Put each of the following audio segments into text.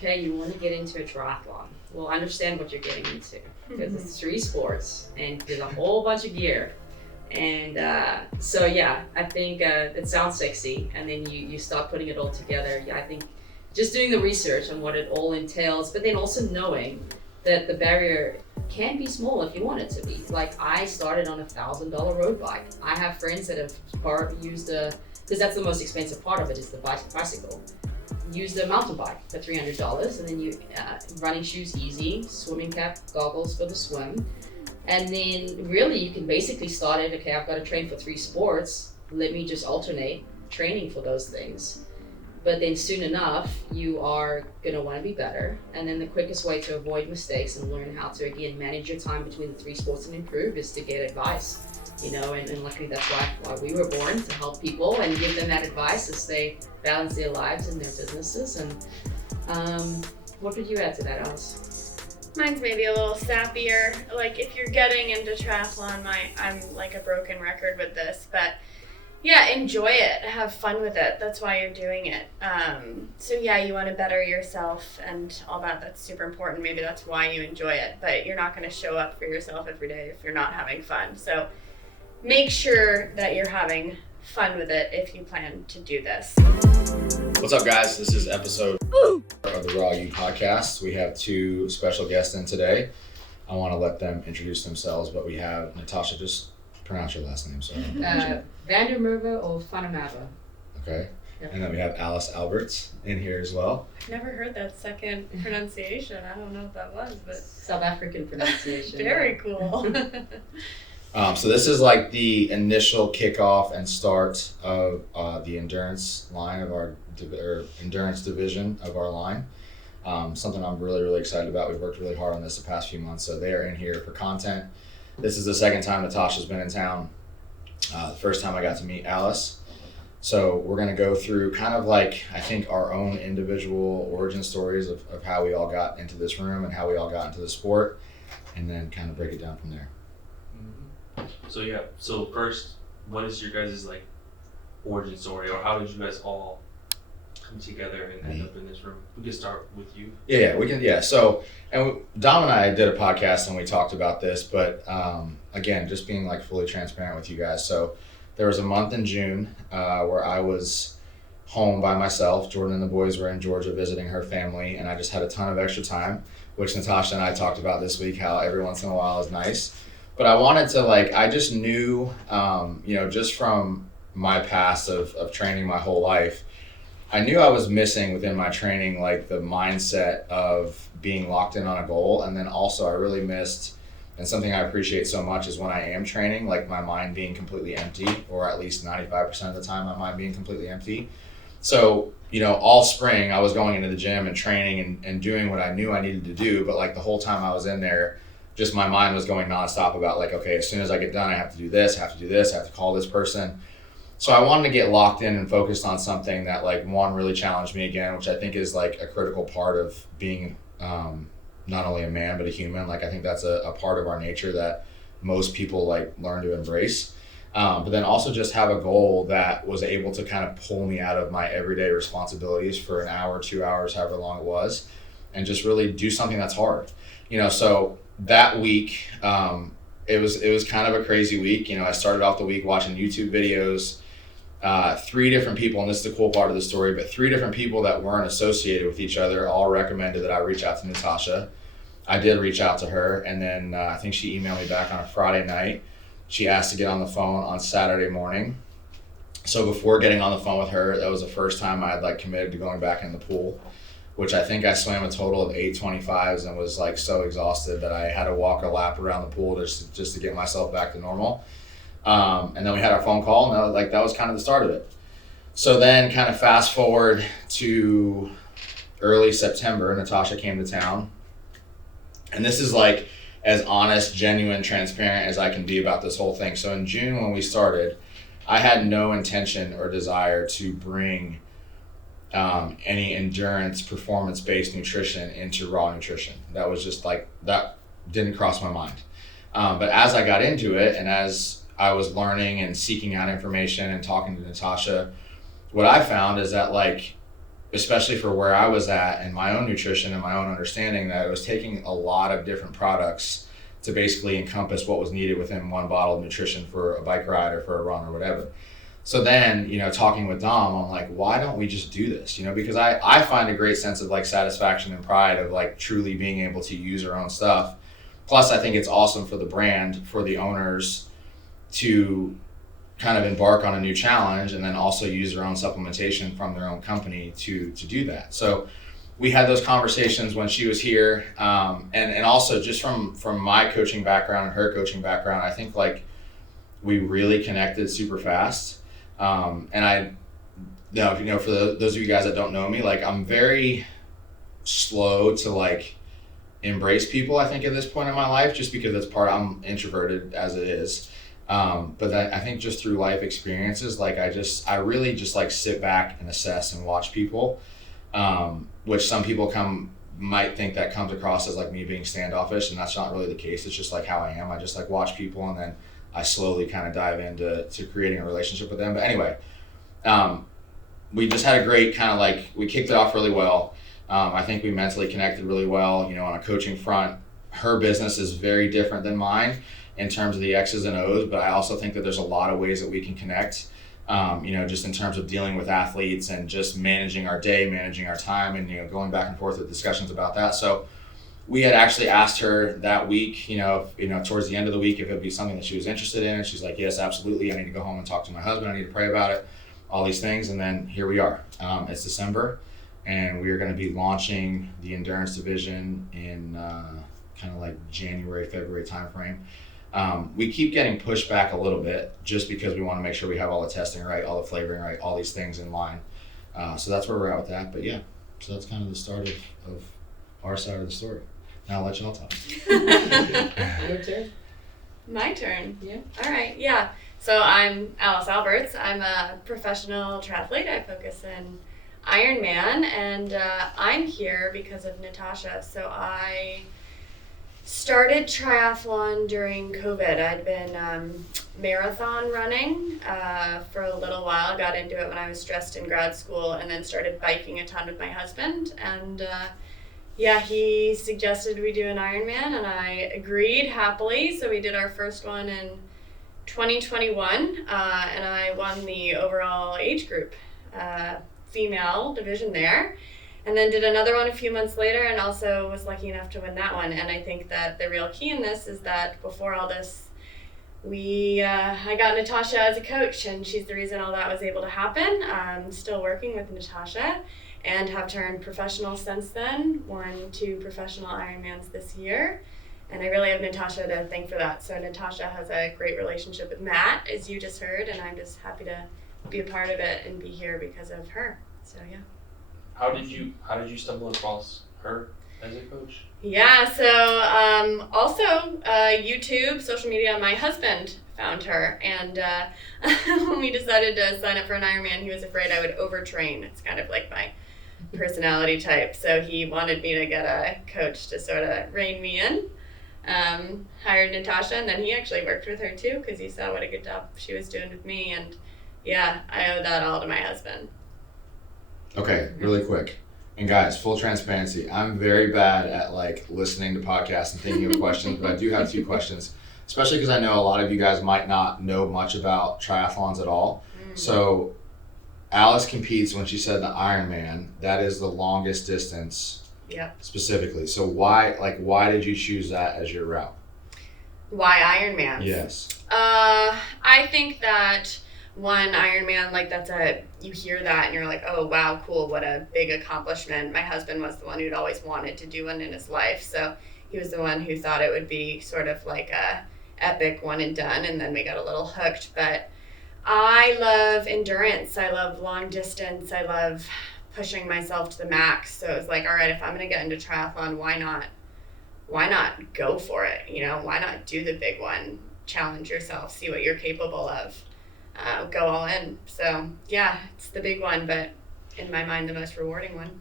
okay, you want to get into a triathlon. Well, understand what you're getting into, because it's 3 sports and there's a whole bunch of gear. And so yeah, I think it sounds sexy, and then you start putting it all together. Yeah, I think just doing the research on what it all entails, but then also knowing that the barrier can be small if you want it to be. Like, I started on $1,000 road bike. I have friends that have used because that's the most expensive part of it, is the bicycle. Use the mountain bike for $300, and then you running shoes easy, swimming cap, goggles for the swim. And then really you can basically start it, okay, I've got to train for 3 sports, let me just alternate training for those things. But then soon enough, you are going to want to be better. And then the quickest way to avoid mistakes and learn how to, again, manage your time between the 3 sports and improve is to get advice. You know, and luckily that's why we were born, to help people and give them that advice as they balance their lives and their businesses. And what would you add to that, Alice? Mine's maybe a little sappier. Like, if you're getting into triathlon, I'm like a broken record with this, but yeah, enjoy it, have fun with it. That's why you're doing it. So yeah, you want to better yourself and all that. That's super important. Maybe that's why you enjoy it, but you're not going to show up for yourself every day if you're not having fun. So make sure that you're having fun with it if you plan to do this. What's up, guys? This is episode of the Raw You podcast. We have 2 special guests in today. I want to let them introduce themselves, but we have Natasha. Just pronounce your last name. So Vandermerve or Vandermerve. Okay. Yep. And then we have Alice Alberts in here as well. I've never heard that second pronunciation. I don't know what that was, but South African pronunciation. very cool. So this is like the initial kickoff and start of the endurance line of our endurance division of our line. Something I'm really, really excited about. We've worked really hard on this the past few months, so they are in here for content. This is the second time Natasha's been in town. The first time I got to meet Alice. So we're going to go through kind of like, I think, our own individual origin stories of how we all got into this room and how we all got into the sport, and then kind of break it down from there. So yeah, so first, what is your guys' like origin story, or how did you guys all come together and end up in this room? We can start with you. Yeah, we can. Yeah, so Dom and I did a podcast and we talked about this, but again, just being like fully transparent with you guys. So there was a month in June where I was home by myself. Jordan and the boys were in Georgia visiting her family, and I just had a ton of extra time, which Natasha and I talked about this week, how every once in a while is nice. But I wanted to, like, I just knew, just from my past of training my whole life, I knew I was missing within my training, like, the mindset of being locked in on a goal. And then also I really missed, and something I appreciate so much is when I am training, like, my mind being completely empty, or at least 95% of the time my mind being completely empty. So, all spring I was going into the gym and training and doing what I knew I needed to do. But like the whole time I was in there, just my mind was going nonstop about like, okay, as soon as I get done, I have to do this, I have to do this, I have to call this person. So I wanted to get locked in and focused on something that, like, one, really challenged me again, which I think is like a critical part of being not only a man, but a human. Like, I think that's a part of our nature that most people like learn to embrace. But then also just have a goal that was able to kind of pull me out of my everyday responsibilities for an hour, 2 hours, however long it was, and just really do something that's hard. So that week, it was kind of a crazy week. I started off the week watching YouTube videos. 3 different people, and this is the cool part of the story, but 3 different people that weren't associated with each other all recommended that I reach out to Natasha. I did reach out to her, and then I think she emailed me back on a Friday night. She asked to get on the phone on Saturday morning. So before getting on the phone with her, that was the first time I had like committed to going back in the pool, which I think I swam a total of 825s and was like so exhausted that I had to walk a lap around the pool just to get myself back to normal. And then we had our phone call, and that was kind of the start of it. So then kind of fast forward to early September, Natasha came to town. And this is like as honest, genuine, transparent as I can be about this whole thing. So in June when we started, I had no intention or desire to bring any endurance, performance-based nutrition into raw nutrition. That was just like, that didn't cross my mind. But as I got into it, and as I was learning and seeking out information and talking to Natasha, what I found is that like especially for where I was at and my own nutrition and my own understanding, that it was taking a lot of different products to basically encompass what was needed within one bottle of nutrition for a bike ride or for a run or whatever. So then, talking with Dom, I'm like, why don't we just do this? Because I find a great sense of like satisfaction and pride of like truly being able to use our own stuff. Plus, I think it's awesome for the brand, for the owners to kind of embark on a new challenge and then also use their own supplementation from their own company to do that. So we had those conversations when she was here. And also just from my coaching background and her coaching background, I think like we really connected super fast. And I, for those of you guys that don't know me, like I'm very slow to like embrace people, I think, at this point in my life, just because I'm introverted as it is. But I think just through life experiences, like I really just like sit back and assess and watch people, which some people might think that comes across as like me being standoffish, and that's not really the case. It's just like how I am. I just like watch people, and then I slowly kind of dive into creating a relationship with them. But anyway, we just had a great kind of like, we kicked it off really well. I think we mentally connected really well, on a coaching front. Her business is very different than mine in terms of the X's and O's, but I also think that there's a lot of ways that we can connect, just in terms of dealing with athletes and just managing our day, managing our time, and, going back and forth with discussions about that. So we had actually asked her that week, towards the end of the week, if it would be something that she was interested in. And she's like, yes, absolutely. I need to go home and talk to my husband. I need to pray about it, all these things. And then here we are. It's December, and we are going to be launching the endurance division in kind of like January, February timeframe. We keep getting pushed back a little bit just because we want to make sure we have all the testing right, all the flavoring right, all these things in line. So that's where we're at with that. But yeah, so that's kind of the start of our side of the story. Now I'll let y'all talk. Your turn. My turn. Yeah. All right. Yeah. So I'm Alice Alberts. I'm a professional triathlete. I focus in Ironman, and I'm here because of Natasha. So I started triathlon during COVID. I'd been marathon running for a little while. Got into it when I was stressed in grad school, and then started biking a ton with my husband. And he suggested we do an Ironman, and I agreed happily. So we did our first one in 2021, and I won the overall age group female division there. And then did another one a few months later, and also was lucky enough to win that one. And I think that the real key in this is that before all this, I got Natasha as a coach, and she's the reason all that was able to happen. I'm still working with Natasha and have turned professional since then, won 2 professional Ironmans this year. And I really have Natasha to thank for that. So Natasha has a great relationship with Matt, as you just heard, and I'm just happy to be a part of it and be here because of her. So yeah. How did you stumble across her as a coach? Yeah, so also YouTube, social media, my husband found her, and when we decided to sign up for an Ironman, he was afraid I would overtrain. It's kind of like my personality type, so he wanted me to get a coach to sort of rein me in. Hired Natasha, and then he actually worked with her too because he saw what a good job she was doing with me, and yeah, I owe that all to my husband. Okay, really quick. And guys, full transparency, I'm very bad at like listening to podcasts and thinking of questions, but I do have 2 questions, especially because I know a lot of you guys might not know much about triathlons at all. So Alice competes, when she said the Ironman, that is the longest distance. Yeah. Specifically. So why did you choose that as your route? Why Ironman? Yes. I think that one Ironman, like you hear that and you're like, oh wow, cool, what a big accomplishment. My husband was the one who'd always wanted to do one in his life, so he was the one who thought it would be sort of like a epic one and done, and then we got a little hooked. But I love endurance, I love long distance, I love pushing myself to the max. So it was like, all right, if I'm gonna get into triathlon, why not go for it? Why not do the big one, challenge yourself, see what you're capable of. Go all in. So yeah, it's the big one, but in my mind, the most rewarding one.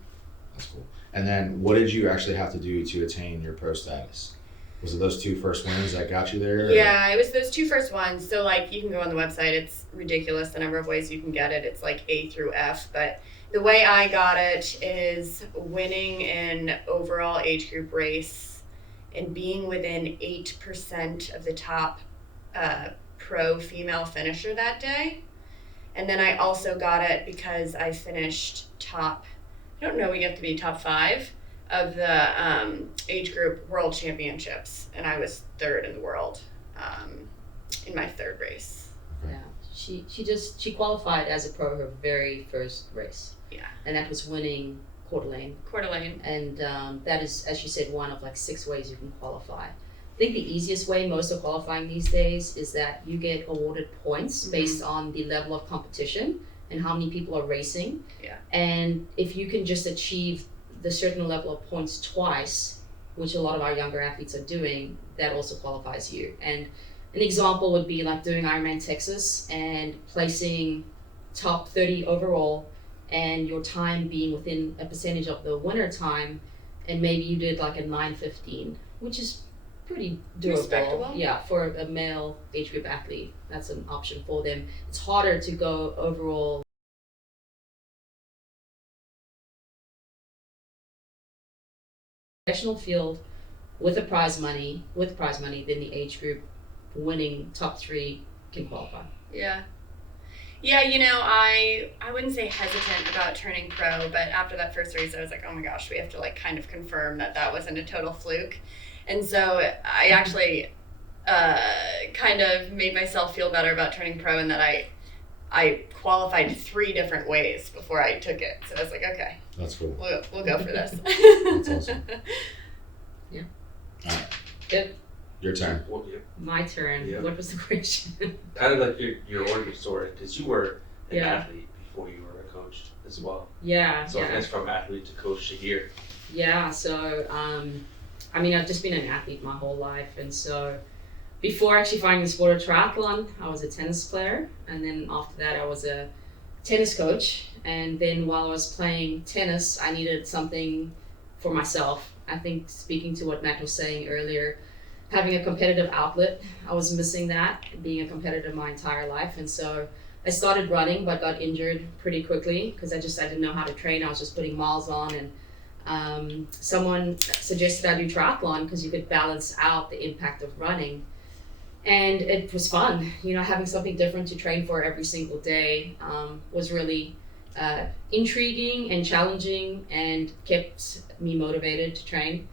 That's cool. And then what did you actually have to do to attain your pro status? Was it those 2 first wins that got you there? Yeah, it was those 2 first ones. So like you can go on the website, it's ridiculous the number of ways you can get it. It's like A through F, but The way I got it is winning an overall age group race and being within 8% of the top pro female finisher that day. And then I also got it because I finished top, I don't know, we have to be top 5 of the age group world championships. And I was 3rd in the world in my 3rd race. Yeah. She qualified as a pro her very first race. Yeah. And that was winning Coeur d'Alene. Coeur d'Alene. And that is, as she said, one of like 6 ways you can qualify. I think the easiest way most are qualifying these days is that you get awarded points based on the level of competition and how many people are racing. Yeah. And if you can just achieve the certain level of points twice, which a lot of our younger athletes are doing, that also qualifies you. And an example would be like doing Ironman Texas and placing top 30 overall and your time being within a percentage of the winner time, and maybe you did like a 9:15, which is pretty doable. Respectable. Yeah, for a male age group athlete, that's an option for them. It's harder to go overall professional field with prize money, then the age group winning top 3 can qualify. Yeah. Yeah, you know, I wouldn't say hesitant about turning pro, but after that first race, I was like, oh my gosh, we have to like kind of confirm that wasn't a total fluke. And so I actually kind of made myself feel better about turning pro, and that I qualified 3 different ways before I took it. So I was like, okay, That's cool. we'll go for this. That's awesome. Yeah. All right. Good. Your turn. Well, yeah, My turn. Yeah. What was the question? kind of like your origin story, because you were an Yeah. athlete before you were a coach as well. Yeah. So yeah. I guess from athlete to coach to here. Yeah, so I mean, I've just been an athlete my whole life, and so before actually finding the sport of triathlon, I was a tennis player, and then after that I was a tennis coach, and then while I was playing tennis, I needed something for myself. I think, speaking to what Matt was saying earlier, having a competitive outlet, I was missing that, being a competitor my entire life, and so I started running but got injured pretty quickly because I didn't know how to train. I was just putting miles on, and someone suggested I do triathlon because you could balance out the impact of running, and it was fun. You know, having something different to train for every single day was really intriguing and challenging and kept me motivated to train.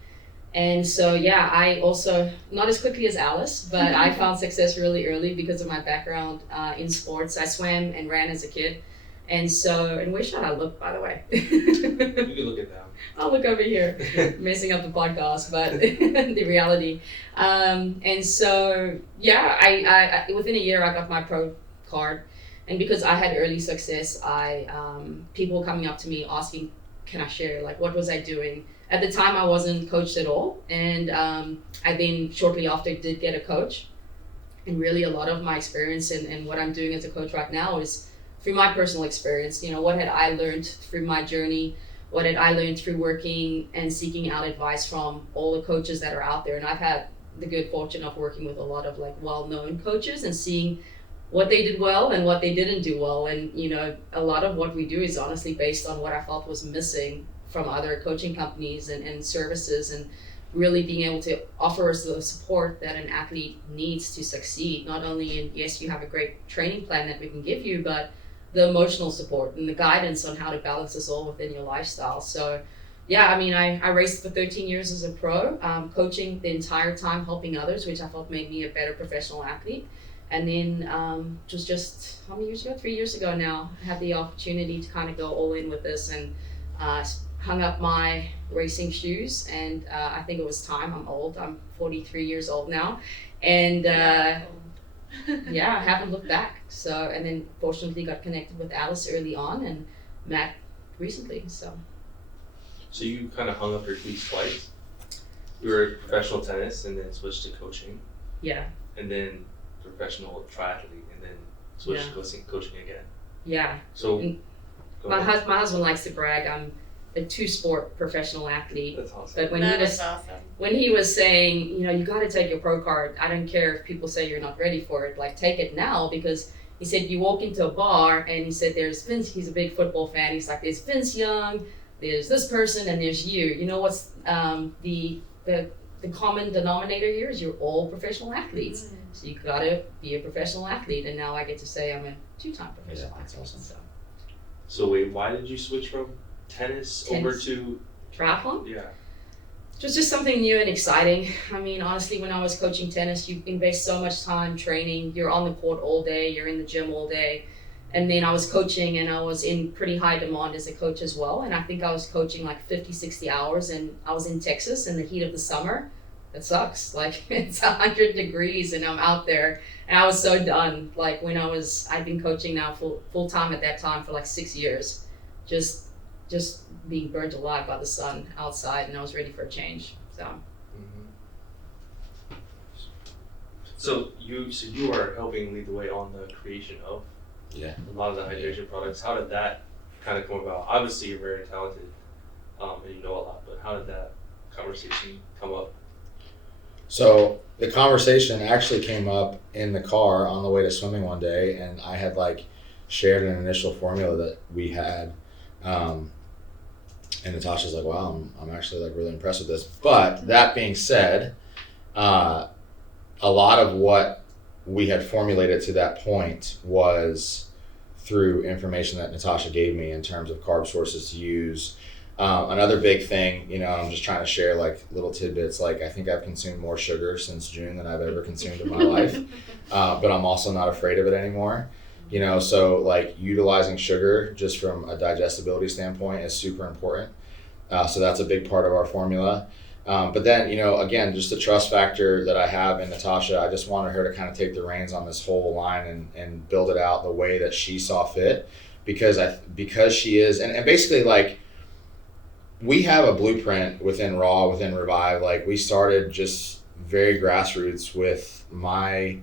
And so, yeah, I also, not as quickly as Alice, but I found success really early because of my background in sports. I swam and ran as a kid. And so, and where should I look, by the way? You can look at them. I'll look over here, messing up the podcast, but the reality. And so, yeah, I within a year, I got my pro card. And because I had early success, people coming up to me asking, can I share? Like, what was I doing? At the time, I wasn't coached at all. And I then shortly after did get a coach. And really a lot of my experience and what I'm doing as a coach right now is through my personal experience. You know, what had I learned through my journey? What had I learned through working and seeking out advice from all the coaches that are out there? And I've had the good fortune of working with a lot of like well-known coaches and seeing what they did well and what they didn't do well. And, you know, a lot of what we do is honestly based on what I felt was missing from other coaching companies and services, and really being able to offer us the support that an athlete needs to succeed. Not only in, yes, you have a great training plan that we can give you, but the emotional support and the guidance on how to balance this all within your lifestyle. So yeah, I mean, I raced for 13 years as a pro, coaching the entire time, helping others, which I felt made me a better professional athlete. And then it was just, how many years ago? 3 years ago now, I had the opportunity to kind of go all in with this and hung up my racing shoes. And I think it was time. I'm old. I'm 43 years old now. And yeah, I haven't looked back. So, and then fortunately got connected with Alice early on and Matt recently. So you kind of hung up your cleats twice. You were professional tennis and then switched to coaching. Yeah. And then professional triathlete and then switched to coaching again. Yeah. So my husband likes to brag. I'm a 2-sport professional athlete. That's awesome. But when he was saying, you know, you got to take your pro card. I don't care if people say you're not ready for it. Like, take it now, because He said, you walk into a bar and he said, there's Vince, he's a big football fan. He's like, there's Vince Young, there's this person, and there's you. You know what's the common denominator here is you're all professional athletes. So you gotta be a professional athlete. And now I get to say I'm a 2-time professional athlete. Awesome. So wait, why did you switch from tennis over to triathlon? Yeah. It was just something new and exciting. I mean, honestly, when I was coaching tennis, you invest so much time training. You're on the court all day, you're in the gym all day. And then I was coaching and I was in pretty high demand as a coach as well. And I think I was coaching like 50, 60 hours, and I was in Texas in the heat of the summer. That sucks. Like, it's 100 degrees and I'm out there. And I was so done. Like I'd been coaching now full time at that time for like 6 years. Just being burnt alive by the sun outside, and I was ready for a change. So you are helping lead the way on the creation of a lot of the hydration products. How did that kind of come about? Obviously, you're very talented, and you know a lot. But how did that conversation come up? So the conversation actually came up in the car on the way to swimming one day, and I had shared an initial formula that we had. And Natasha's like, wow, I'm actually really impressed with this. But that being said, a lot of what we had formulated to that point was through information that Natasha gave me in terms of carb sources to use. Another big thing, I'm just trying to share little tidbits. I think I've consumed more sugar since June than I've ever consumed in my life. But I'm also not afraid of it anymore. So utilizing sugar just from a digestibility standpoint is super important. So that's a big part of our formula. But then, again, just the trust factor that I have in Natasha, I just wanted her to kind of take the reins on this whole line and build it out the way that she saw fit, because she is, and basically we have a blueprint within Raw, within Revive. We started just very grassroots with my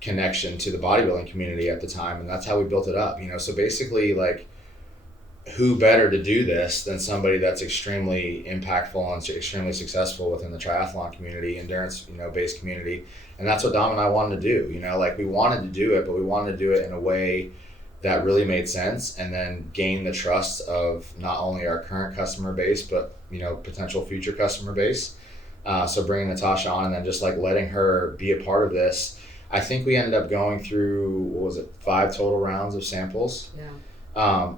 connection to the bodybuilding community at the time, and that's how we built it up. So basically, who better to do this than somebody that's extremely impactful and extremely successful within the triathlon community, endurance, based community. And that's what Dom and I wanted to do. We wanted to do it, but we wanted to do it in a way that really made sense, and then gain the trust of not only our current customer base, but potential future customer base. So bringing Natasha on and then just letting her be a part of this. I think we ended up going through 5 total rounds of samples. Yeah.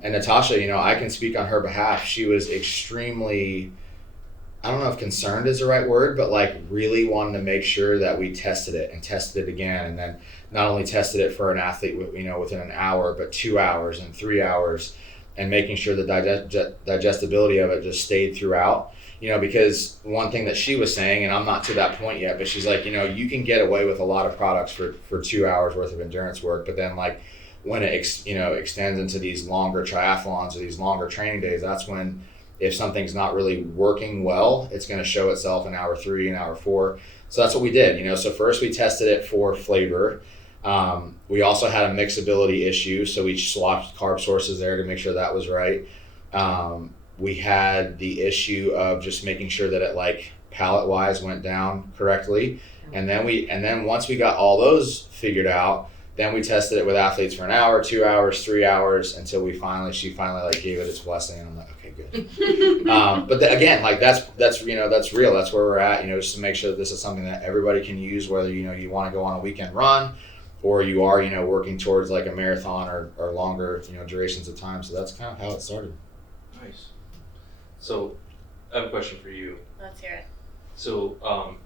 And Natasha, I can speak on her behalf. She was extremely, I don't know if concerned is the right word, but really wanted to make sure that we tested it again. And then not only tested it for an athlete, within an hour, but 2 hours and 3 hours, and making sure the digestibility of it just stayed throughout. Because one thing that she was saying, and I'm not to that point yet, but she's like, you can get away with a lot of products for 2 hours worth of endurance work, but then when it extends into these longer triathlons or these longer training days, that's when, if something's not really working well, it's going to show itself in hour 3 and hour 4. So that's what we did. So first we tested it for flavor. We also had a mixability issue, so we swapped carb sources there to make sure that was right. We had the issue of just making sure that it palate wise went down correctly, and then once we got all those figured out, then we tested it with athletes for an hour, 2 hours, 3 hours, until she finally gave it its blessing, and I'm like, okay, good. But again, that's real. That's where we're at. Just to make sure that this is something that everybody can use, whether you want to go on a weekend run, or you are working towards a marathon or longer durations of time. So that's kind of how it started. Nice. So I have a question for you. Let's hear it. So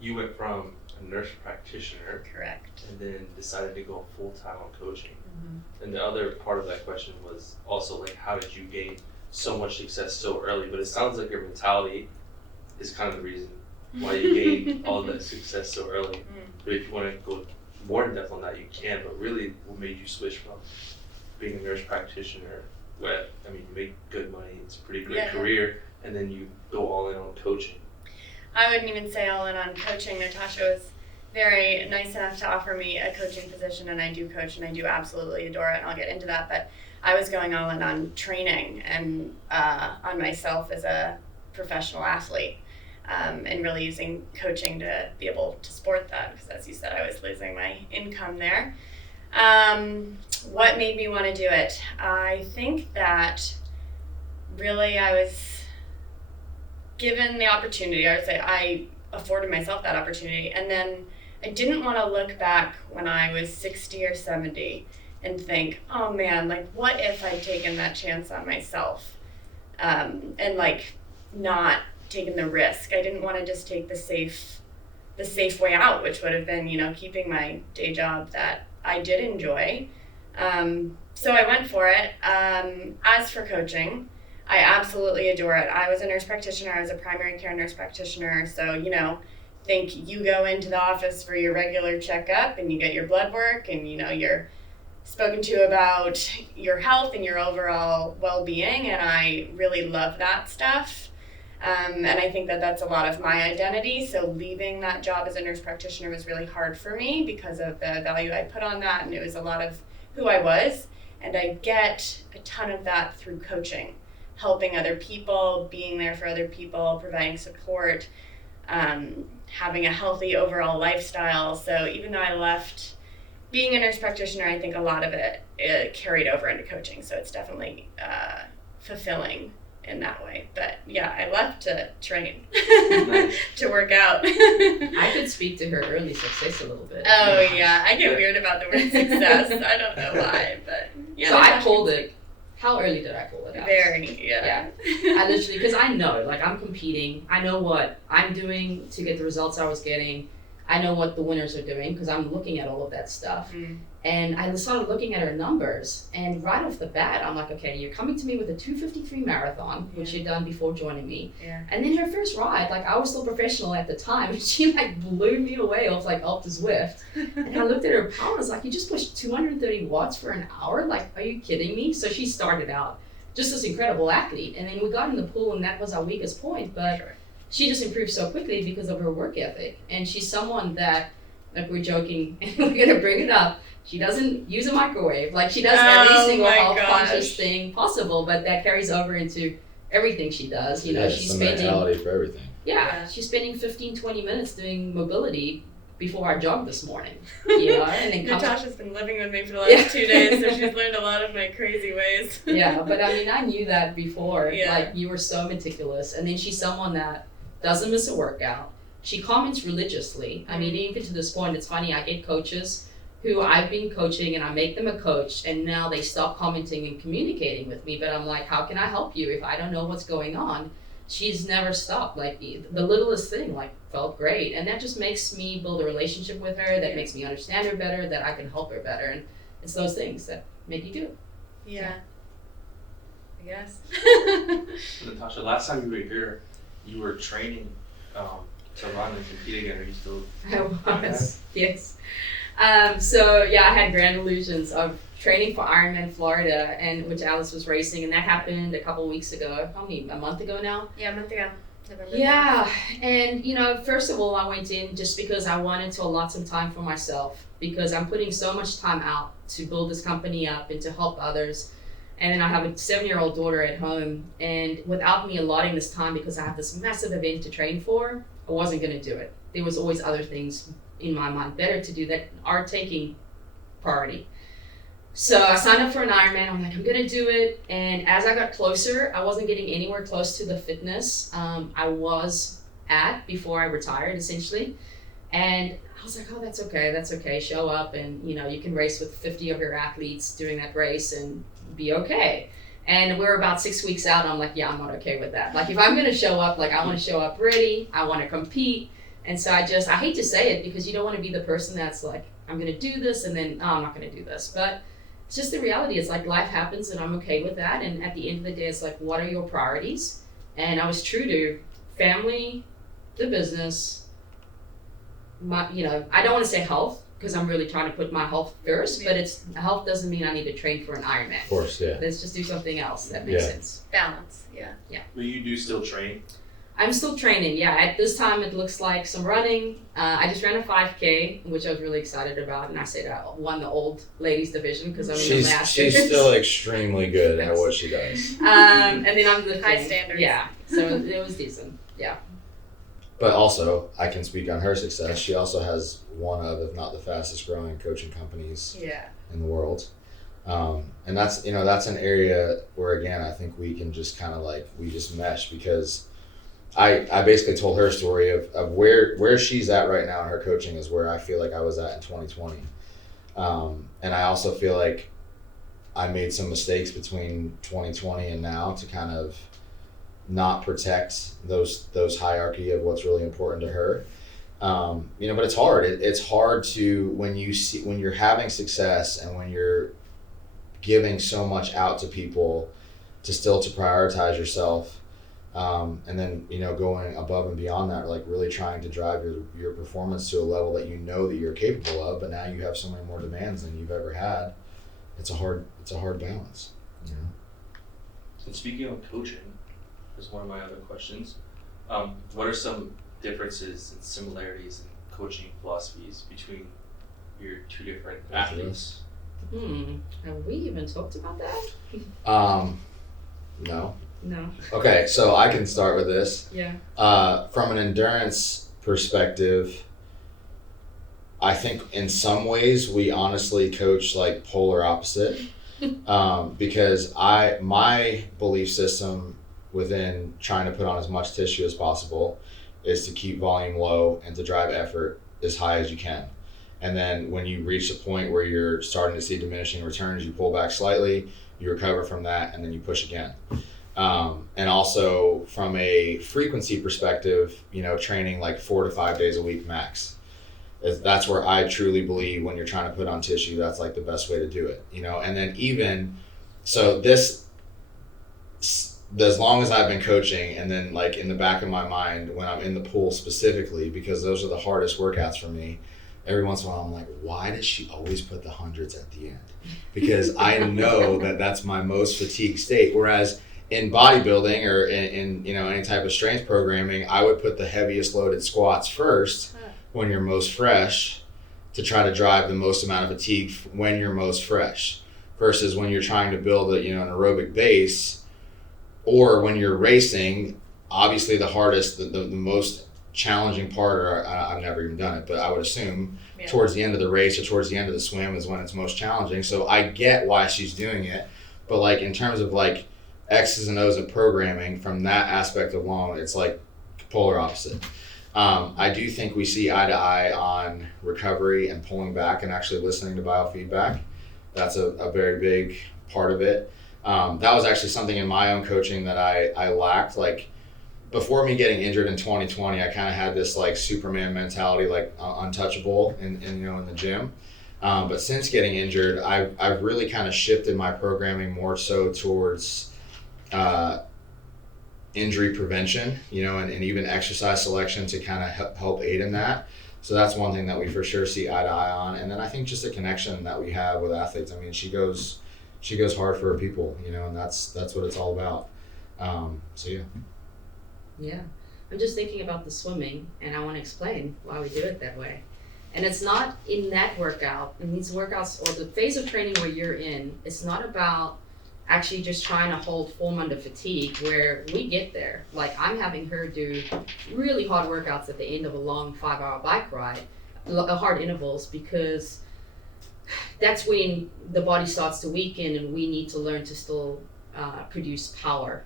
you went from a nurse practitioner, Correct, and then decided to go full-time on coaching. Mm-hmm. And the other part of that question was also how did you gain so much success so early? But it sounds like your mentality is kind of the reason why you gained all that success so early. But if you want to go more in depth on that, you can. But really, what made you switch from being a nurse practitioner, where you make good money, it's a pretty great career, and then you go all in on coaching? I wouldn't even say all in on coaching. Natasha was very nice enough to offer me a coaching position, and I do coach, and I do absolutely adore it, and I'll get into that. But I was going all in on training and on myself as a professional athlete, and really using coaching to be able to support that, because as you said, I was losing my income there. What made me want to do it? I think that really I was given the opportunity. I would say I afforded myself that opportunity. And then I didn't want to look back when I was 60 or 70 and think, oh man, like what if I'd taken that chance on myself? And like not taken the risk. I didn't want to just take the safe way out, which would have been, keeping my day job that I did enjoy. So I went for it. As for coaching, I absolutely adore it. I was a nurse practitioner. I was a primary care nurse practitioner. So, think you go into the office for your regular checkup and you get your blood work and, you're spoken to about your health and your overall well-being. And I really love that stuff. And I think that that's a lot of my identity. So leaving that job as a nurse practitioner was really hard for me because of the value I put on that. And it was a lot of who I was. And I get a ton of that through coaching, helping other people, being there for other people, providing support, having a healthy overall lifestyle. So even though I left being a nurse practitioner, I think a lot of it carried over into coaching. So it's definitely fulfilling in that way. But yeah, I left to train, to work out. I could speak to her early success a little bit. Oh yeah, I get weird about the word success. I don't know why, but yeah. So I pulled it. How early did I pull it out? Very, yeah. I literally, because I know, like I'm competing. I know what I'm doing to get the results I was getting. I know what the winners are doing because I'm looking at all of that stuff. And I started looking at her numbers, and right off the bat, I'm like, okay, you're coming to me with a 2:53 marathon, which you'd done before joining me. Yeah. And then her first ride, like I was still professional at the time, and she like blew me away off like Alp to Zwift. And I looked at her power, I was like, you just pushed 230 watts for an hour? Like, are you kidding me? So she started out just this incredible athlete. And then we got in the pool, and that was our weakest point. But Sure. She just improved so quickly because of her work ethic. And she's someone that, like we're joking, and we're going to bring it up, she doesn't use a microwave. Like she does every single health conscious thing possible, but that carries over into everything she does. She's the spending mentality for everything. Yeah, she's spending 15-20 minutes doing mobility before I jogged this morning. And then Natasha's been living with me for the last 2 days, so she's learned a lot of my crazy ways. Yeah, but I mean, I knew that before. Yeah. Like you were so meticulous, and then she's someone that doesn't miss a workout. She comments religiously. I mean, even to this point, it's funny. I get coaches who I've been coaching and I make them a coach, and now they stop commenting and communicating with me. But I'm like, how can I help you if I don't know what's going on? She's never stopped. Like the littlest thing, like felt great, and that just makes me build a relationship with her. That makes me understand her better. That I can help her better, and it's those things that make you do it. Yeah, I guess. Natasha, last time you were here, you were training to run and compete again. Are you still? I was, yes. So yeah, I had grand illusions of training for Ironman Florida, and which Alice was racing, and that happened a couple weeks ago. Probably a month ago now. Yeah, a month ago. November. Yeah, and first of all, I went in just because I wanted to allot some time for myself, because I'm putting so much time out to build this company up and to help others. And then I have a 7-year-old daughter at home, and without me allotting this time, because I have this massive event to train for, I wasn't going to do it. There was always other things in my mind better to do that are taking priority. So I signed up for an Ironman. I'm like, I'm going to do it. And as I got closer, I wasn't getting anywhere close to the fitness I was at before I retired, essentially. And I was like, oh, that's okay. Show up, and you can race with 50 of your athletes during that race and be okay. And we're about 6 weeks out, and I'm like, yeah, I'm not okay with that. Like, if I'm going to show up, like, I want to show up ready. I want to compete. And so I hate to say it, because you don't want to be the person that's like, I'm going to do this, and then, I'm not going to do this. But it's just the reality. It's like life happens, and I'm okay with that. And at the end of the day, it's like, what are your priorities? And I was true to family, the business, I don't want to say health, because I'm really trying to put my health first, but health doesn't mean I need to train for an Ironman. Of course, yeah. Let's just do something else that makes sense. Balance, yeah. But you do still train? I'm still training, yeah. At this time, it looks like some running. I just ran a 5K, which I was really excited about, and I said I won the old ladies division because I'm in the Masters. She's still extremely good at what she does. And then I'm the high standards. Yeah, so it was decent, yeah. But also, I can speak on her success. She also has one of, if not the fastest growing coaching companies in the world. And that's, that's an area where, again, I think we can just kind of we just mesh, because I basically told her story of where she's at right now in her coaching is where I feel like I was at in 2020. And I also feel like I made some mistakes between 2020 and now to kind of not protect those hierarchy of what's really important to her. But it's hard. It's hard to, when you're having success and when you're giving so much out to people, to prioritize yourself. And then, going above and beyond that, really trying to drive your performance to a level that that you're capable of, but now you have so many more demands than you've ever had. It's a hard balance. And speaking of coaching, is one of my other questions. What are some differences and similarities in coaching philosophies between your two different athletes? Have we even talked about that? No. No. Okay, so I can start with this. Yeah. From an endurance perspective, I think in some ways we honestly coach polar opposite. Because my belief system within trying to put on as much tissue as possible is to keep volume low and to drive effort as high as you can. And then when you reach a point where you're starting to see diminishing returns, you pull back slightly, you recover from that, and then you push again. And also from a frequency perspective, training 4 to 5 days a week max. That's where I truly believe when you're trying to put on tissue, that's the best way to do it, and then even, so as long as I've been coaching, and then in the back of my mind, when I'm in the pool specifically, because those are the hardest workouts for me, every once in a while I'm like, why does she always put the hundreds at the end? Because I know that that's my most fatigued state. Whereas in bodybuilding or in any type of strength programming, I would put the heaviest loaded squats first when you're most fresh, to try to drive the most amount of fatigue when you're most fresh, versus when you're trying to build an aerobic base, or when you're racing. Obviously the hardest, the most challenging part, or I've never even done it, but I would assume towards the end of the race or towards the end of the swim is when it's most challenging. So I get why she's doing it, but in terms of X's and O's of programming, from that aspect alone, it's polar opposite. I do think we see eye to eye on recovery and pulling back and actually listening to biofeedback. That's a very big part of it. That was actually something in my own coaching that I lacked. Before me getting injured in 2020, I kind of had this Superman mentality, untouchable in the gym. But since getting injured, I've really kind of shifted my programming more so towards injury prevention, and even exercise selection to kind of help aid in that. So that's one thing that we for sure see eye to eye on. And then I think just the connection that we have with athletes. I mean, she goes hard for her people, and that's what it's all about. So yeah. Yeah. I'm just thinking about the swimming, and I want to explain why we do it that way. And it's not in that workout, in these workouts or the phase of training where you're in, it's not about actually just trying to hold form under fatigue, where we get there. I'm having her do really hard workouts at the end of a long 5-hour bike ride, hard intervals, because that's when the body starts to weaken and we need to learn to still produce power,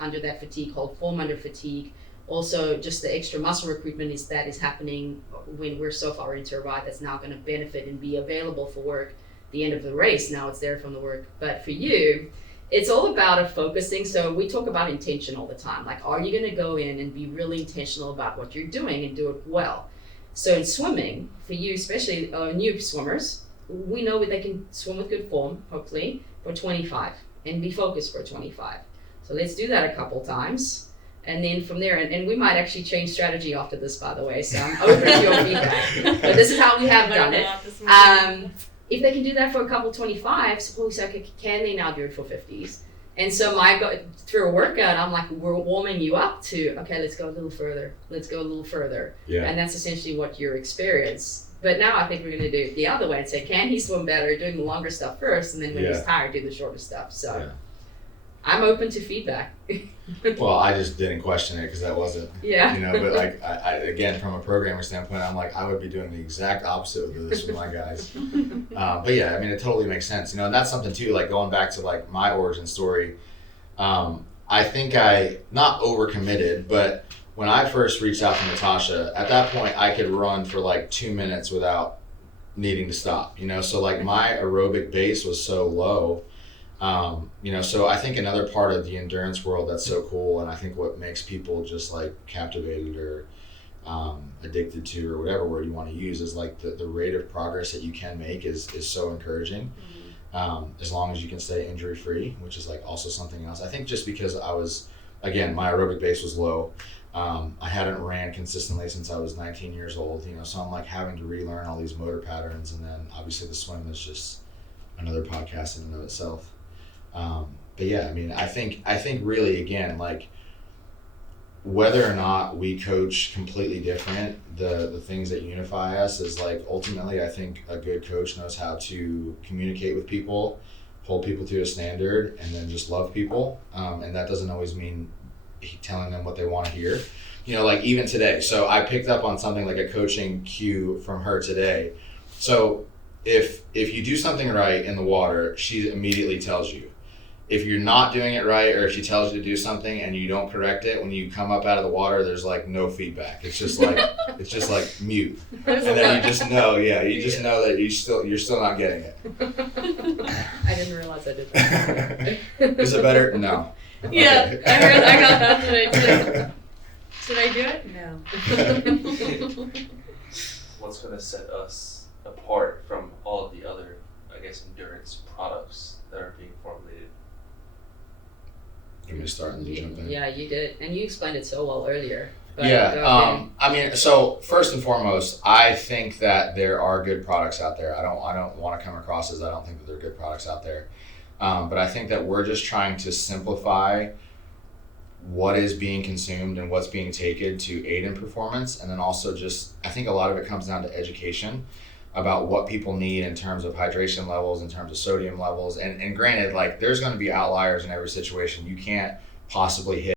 under that fatigue, hold form under fatigue. Also, just the extra muscle recruitment is happening when we're so far into a ride that's now going to benefit and be available for work the end of the race. Now it's there from the work. But for you, it's all about a focusing. So we talk about intention all the time. Are you going to go in and be really intentional about what you're doing and do it well? So in swimming, for you, especially new swimmers, we know that they can swim with good form, hopefully, for 25 and be focused for 25. So let's do that a couple times. And then from there, and we might actually change strategy after this, by the way, so I'm open to your feedback. But this is how we have done it. If they can do that for a couple 25s, we say, okay, can they now do it for 50s? And so through a workout, I'm we're warming you up to, okay, let's go a little further. Let's go a little further. Yeah. And that's essentially what your experience. But now I think we're going to do it the other way and say, can he swim better, doing the longer stuff first, and then when he's tired, do the shorter stuff. So. I'm open to feedback. Well, I just didn't question it because that wasn't, Yeah. you know, but like, I, again, from a programming standpoint, I'm like, I would be doing the exact opposite of this with my guys. But yeah, I mean, it totally makes sense, you know, and that's something too, like going back to like my origin story. I think I, not overcommitted, but when I first reached out to Natasha, at that point, I could run for like 2 minutes without needing to stop, you know, so like my aerobic base was so low. You know, so I think another part of the endurance world that's so cool, and I think what makes people just like captivated or addicted to, or whatever word you want to use, is like the rate of progress that you can make is so encouraging. As long as you can stay injury free, which is like also something else. I think just because I was, again, my aerobic base was low. I hadn't ran consistently since I was 19 years old, you know, so I'm like having to relearn all these motor patterns, and then obviously the swim is just another podcast in and of itself. But yeah, I mean, I think really, again, like whether or not we coach completely different, the things that unify us is like, ultimately, I think a good coach knows how to communicate with people, hold people to a standard, and then just love people. And that doesn't always mean telling them what they want to hear. You know, like even today, so I picked up on something like a coaching cue from her today. So if you do something right in the water, she immediately tells you. If you're not doing it right, or if she tells you to do something and you don't correct it, when you come up out of the water, there's like no feedback. It's just like mute. And then you just know, you just know that you're still not getting it. I didn't realize I did that. Is it better? No. Yeah, Okay. I got that today too. Did I do it? No. What's going to set us apart from all of the other, I guess, endurance products that are being formulated? You want me to start and you jump in? Yeah, you did, and you explained it so well earlier. But Yeah, I mean, so first and foremost, I think that there are good products out there. I don't want to come across as I don't think that there are good products out there. But I think that we're just trying to simplify what is being consumed and what's being taken to aid in performance. And then also just, I think a lot of it comes down to education about what people need in terms of hydration levels, in terms of sodium levels. And granted, like there's going to be outliers in every situation. You can't possibly hit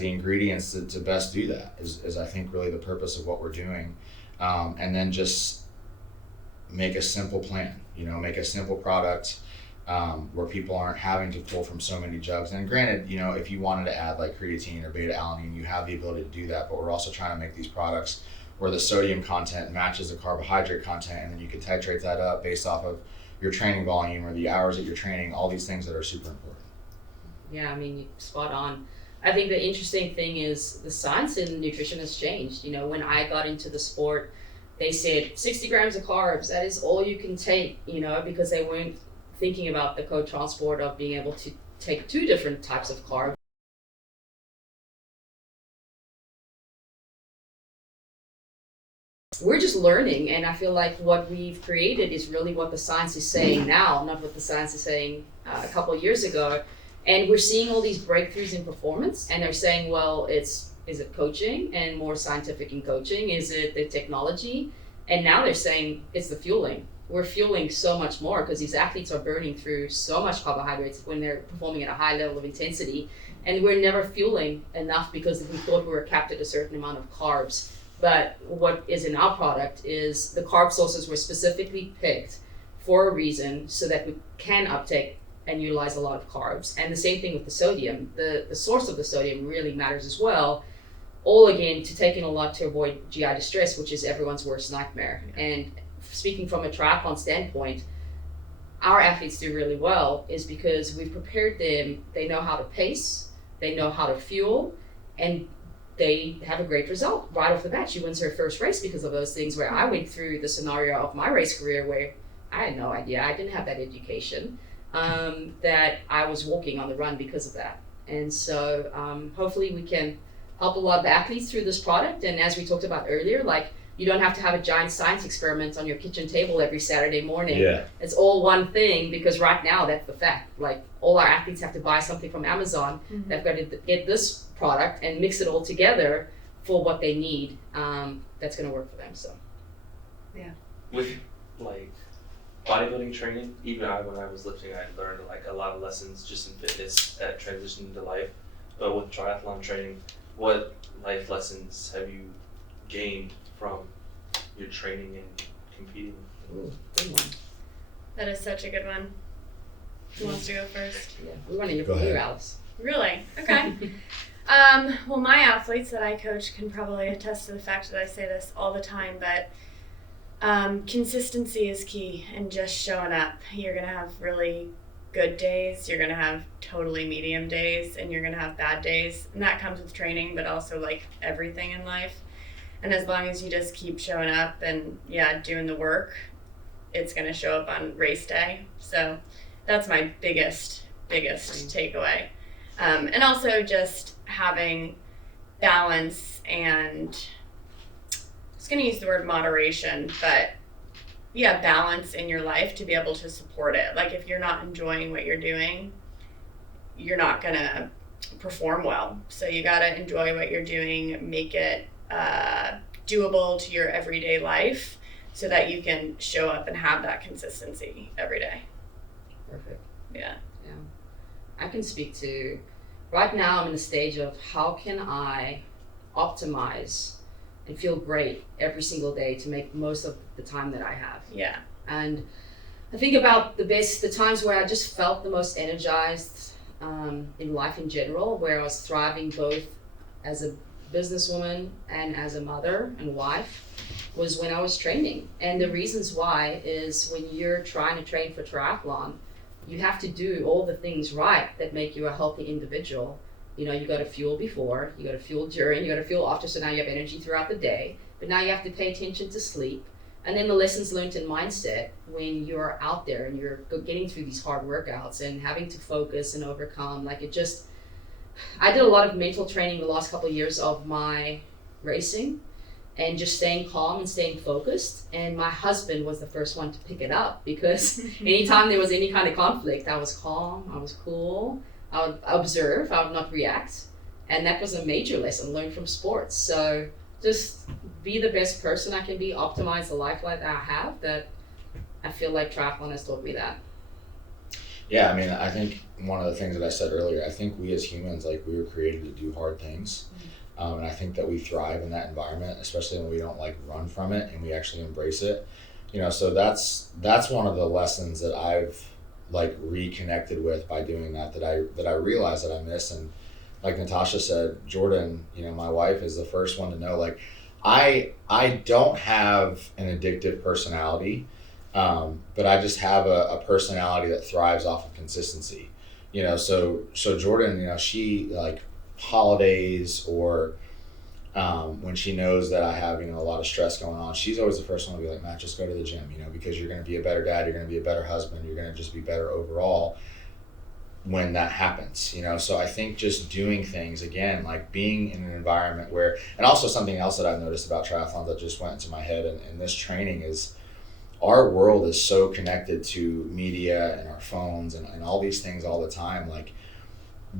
the ingredients to best do that is I think really the purpose of what we're doing. And then just make a simple plan, you know, make a simple product where people aren't having to pull from so many jugs. And granted, you know, if you wanted to add like creatine or beta alanine, you have the ability to do that, but we're also trying to make these products where the sodium content matches the carbohydrate content, and then you can titrate that up based off of your training volume or the hours that you're training, all these things that are super important. Yeah, I mean, spot on. I think the interesting thing is the science in nutrition has changed. You know, when I got into the sport, they said 60 grams of carbs, that is all you can take, you know, because they weren't thinking about the co-transport of being able to take two different types of carbs. We're just learning, and I feel like what we've created is really what the science is saying now, not what the science is saying a couple of years ago. And we're seeing all these breakthroughs in performance, and they're saying, well, is it coaching and more scientific in coaching? Is it the technology? And now they're saying it's the fueling. We're fueling so much more because these athletes are burning through so much carbohydrates when they're performing at a high level of intensity. And we're never fueling enough because we thought we were capped at a certain amount of carbs. But what is in our product is the carb sources were specifically picked for a reason so that we can uptake and utilize a lot of carbs. And the same thing with the sodium. The source of the sodium really matters as well. All again to take in a lot to avoid GI distress, which is everyone's worst nightmare. And speaking from a triathlon standpoint, our athletes do really well is because we've prepared them. They know how to pace, they know how to fuel, and they have a great result right off the bat. She wins her first race because of those things, where I went through the scenario of my race career where I had no idea. I didn't have that education. That I was walking on the run because of that. And so hopefully we can help a lot of athletes through this product. And as we talked about earlier, like You don't have to have a giant science experiment on your kitchen table every Saturday morning. Yeah. It's all one thing, because right now that's the fact. Like, all our athletes have to buy something from Amazon. They've got to get this product and mix it all together for what they need. That's going to work for them. So, With like bodybuilding training, even when I was lifting, I learned like a lot of lessons just in fitness that transitioned into life. But with triathlon training, what life lessons have you gained from your training and competing? ooh, good one. That is such a good one. Who wants to go first? Yeah, we want to hear Go from you, ahead. Alice. Really? Okay. Well, my athletes that I coach can probably attest to the fact that I say this all the time, but consistency is key, and just showing up. You're going to have really good days, you're going to have totally medium days, and you're going to have bad days. And that comes with training, but also like everything in life. And as long as you just keep showing up and doing the work, it's going to show up on race day. So that's my biggest takeaway. And also just having balance, and I was going to use the word moderation, but balance in your life to be able to support it. Like, if you're not enjoying what you're doing, you're not going to perform well. So you got to enjoy what you're doing, make it doable to your everyday life, so that you can show up and have that consistency every day. Perfect. Yeah. I can speak to, right now I'm in the stage of how can I optimize and feel great every single day to make most of the time that I have. Yeah. And I think about the times where I just felt the most energized in life in general, where I was thriving both as a businesswoman and as a mother and wife, was when I was training. And the reasons why is when you're trying to train for triathlon, you have to do all the things right that make you a healthy individual. You know, you got to fuel before, you got to fuel during, you got to fuel after, so now you have energy throughout the day. But now you have to pay attention to sleep. And then the lessons learned in mindset when you're out there and you're getting through these hard workouts and having to focus and overcome. Like, it just, I did a lot of mental training the last couple of years of my racing, and just staying calm and staying focused. And my husband was the first one to pick it up, because anytime there was any kind of conflict, I was calm, I was cool, I would observe, I would not react. And that was a major lesson learned from sports. So just be the best person I can be, optimize the life that I have. That I feel like triathlon has taught me that. Yeah, I mean, I think one of the things that I said earlier, I think we as humans, like, we were created to do hard things. And I think that we thrive in that environment, especially when we don't like run from it and we actually embrace it. You know, so that's one of the lessons that I've like reconnected with by doing that I realized that I miss. And like Natasha said, Jordan, you know, my wife, is the first one to know, like, I don't have an addictive personality, but I just have a personality that thrives off of consistency. You know, so Jordan, you know, she, like, holidays or when she knows that I have, you know, a lot of stress going on, she's always the first one to be like, Matt, just go to the gym, you know, because you're going to be a better dad, you're going to be a better husband, you're going to just be better overall when that happens, you know. So I think just doing things, again, like being in an environment where, and also something else that I've noticed about triathlon that just went into my head and this training is, our world is so connected to media and our phones and all these things all the time. Like,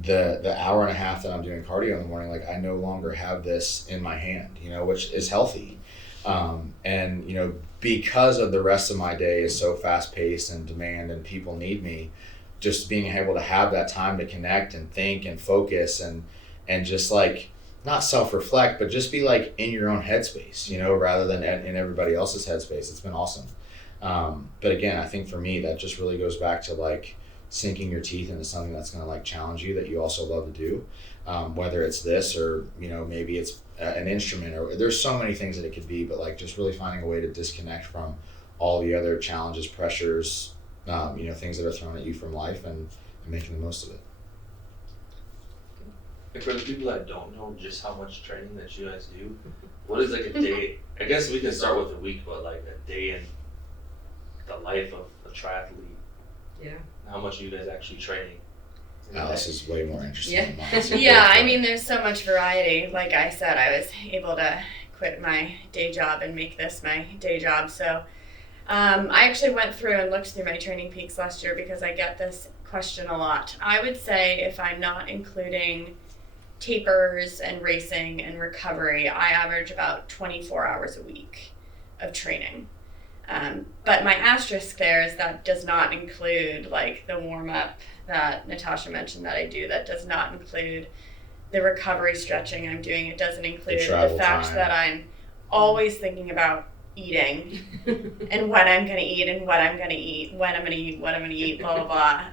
the hour and a half that I'm doing cardio in the morning, like, I no longer have this in my hand, you know, which is healthy. And, you know, because of the rest of my day is so fast paced and demand and people need me, just being able to have that time to connect and think and focus and just like, not self-reflect, but just be like in your own headspace, you know, rather than in everybody else's headspace. It's been awesome. But again, I think for me, that just really goes back to like sinking your teeth into something that's going to like challenge you that you also love to do, whether it's this or, you know, maybe it's an instrument, or there's so many things that it could be, but like just really finding a way to disconnect from all the other challenges, pressures, you know, things that are thrown at you from life and making the most of it. And for the people that don't know just how much training that you guys do, what is like a day? I guess we can start with a week, but like a day in the life of a triathlete. Yeah. How much are you guys actually training? Alice is way more interesting than mine. Yeah, I mean, there's so much variety. Like I said, I was able to quit my day job and make this my day job. So I actually went through and looked through my training peaks last year because I get this question a lot. I would say if I'm not including tapers and racing and recovery, I average about 24 hours a week of training. But my asterisk there is that does not include like the warm-up that Natasha mentioned that I do. That does not include the recovery stretching I'm doing. It doesn't include the fact time. that I'm always thinking about eating and when I'm going to eat and what I'm going to eat, when I'm going to eat, what I'm going to eat, blah, blah, blah.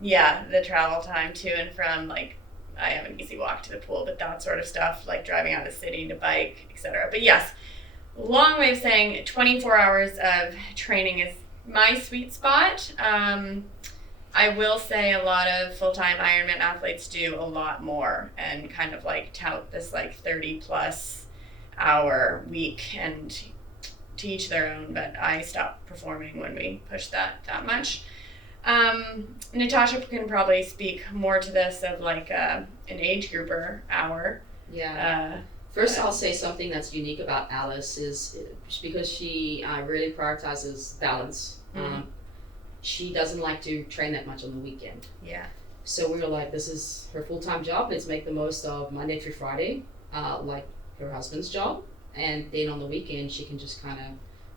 Yeah, the travel time to and from, like, I have an easy walk to the pool, but that sort of stuff, like driving out of the city to bike, etc. But yes, long way of saying 24 hours of training is my sweet spot. I will say a lot of full-time Ironman athletes do a lot more and kind of like tout this like 30 plus hour week, and to each their own, but I stopped performing when we pushed that much. Natasha can probably speak more to this of like an age grouper hour. Yeah. First, I'll say something that's unique about Alice is because she really prioritizes balance. She doesn't like to train that much on the weekend. Yeah. So we were like, this is her full-time job. Let's make the most of Monday through Friday, like her husband's job. And then on the weekend, she can just kind of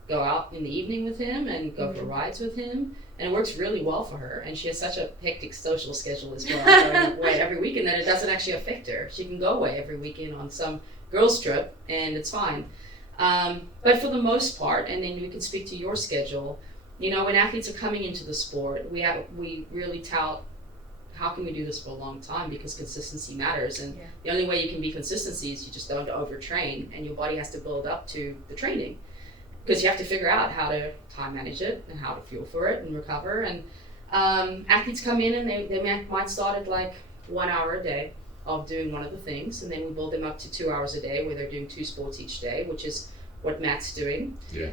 go out in the evening with him and go for rides with him. And it works really well for her. And she has such a hectic social schedule as well, going away every weekend, that it doesn't actually affect her. She can go away every weekend on some girls' trip, and it's fine. But for the most part, and then we can speak to your schedule, you know, when athletes are coming into the sport, we really tout how can we do this for a long time, because consistency matters. And the only way you can be consistency is you just don't overtrain, and your body has to build up to the training, because you have to figure out how to time manage it and how to fuel for it and recover. And athletes come in and they might start at like 1 hour a day of doing one of the things, and then we build them up to 2 hours a day where they're doing 2 sports each day, which is what Matt's doing. Yeah.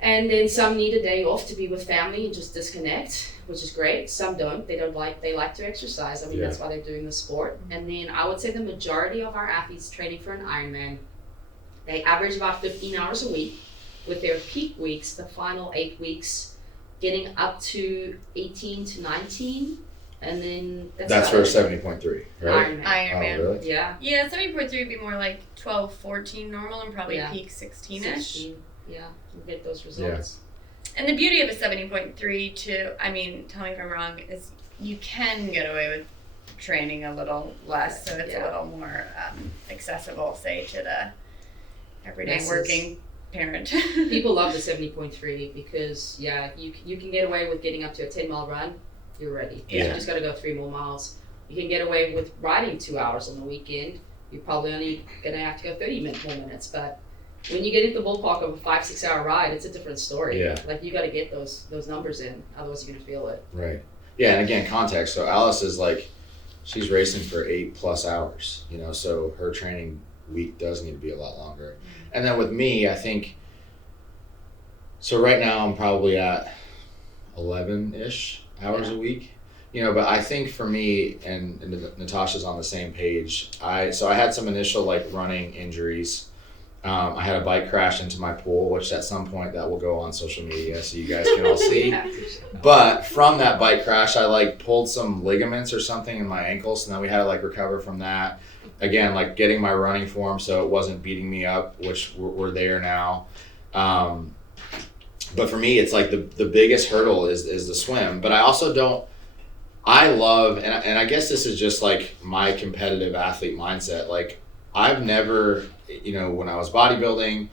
And then some need a day off to be with family and just disconnect, which is great. Some don't. They like to exercise. I mean, that's why they're doing the sport. And then I would say the majority of our athletes training for an Ironman, they average about 15 hours a week, with their peak weeks, the final 8 weeks, getting up to 18 to 19. And then that's for 70.3, right? Ironman. Oh, really? Yeah. Yeah, 70.3 would be more like 12, 14 normal, and probably peak 16-ish. 16. Yeah, you get those results. And the beauty of a 70.3 too, I mean, tell me if I'm wrong, is you can get away with training a little less, so it's a little more accessible, say, to the everyday working parent. People love the 70.3 because you can get away with getting up to a 10-mile run. You're ready. You just got to go 3 more miles. You can get away with riding 2 hours on the weekend. You're probably only gonna have to go 30 more minutes, but when you get into the ballpark of a 5-6 hour ride, it's a different story. Yeah. Like, you got to get those numbers in, otherwise you're gonna feel it. Right. Yeah, and again, context. So Alice is like, she's racing for 8+ hours, you know, so her training week does need to be a lot longer. And then with me, I think, so right now I'm probably at 11-ish hours a week, you know, but I think for me, and Natasha's on the same page, I had some initial like running injuries. I had a bike crash into my pool, which at some point that will go on social media so you guys can all see. But from that bike crash, I like pulled some ligaments or something in my ankles, and then we had to like recover from that. Again, like getting my running form so it wasn't beating me up, which we're there now. But for me, it's like the biggest hurdle is the swim. But I love, and I guess this is just like my competitive athlete mindset. Like, I've never, you know, when I was bodybuilding,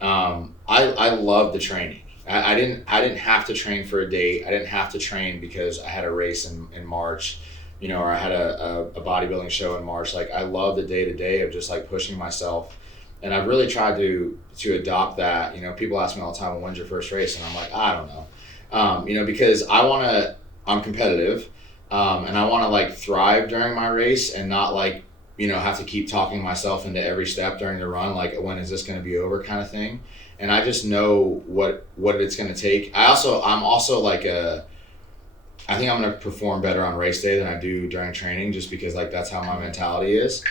I love the training. I didn't have to train for a date. I didn't have to train because I had a race in March, you know, or I had a bodybuilding show in March. Like, I love the day-to-day of just like pushing myself. And I've really tried to adopt that. You know, people ask me all the time, well, when's your first race? And I'm like, I don't know. You know, because I'm competitive, and I want to like thrive during my race and not like, you know, have to keep talking myself into every step during the run, like, when is this going to be over kind of thing. And I just know what it's going to take. I'm also like I think I'm going to perform better on race day than I do during training, just because like that's how my mentality is.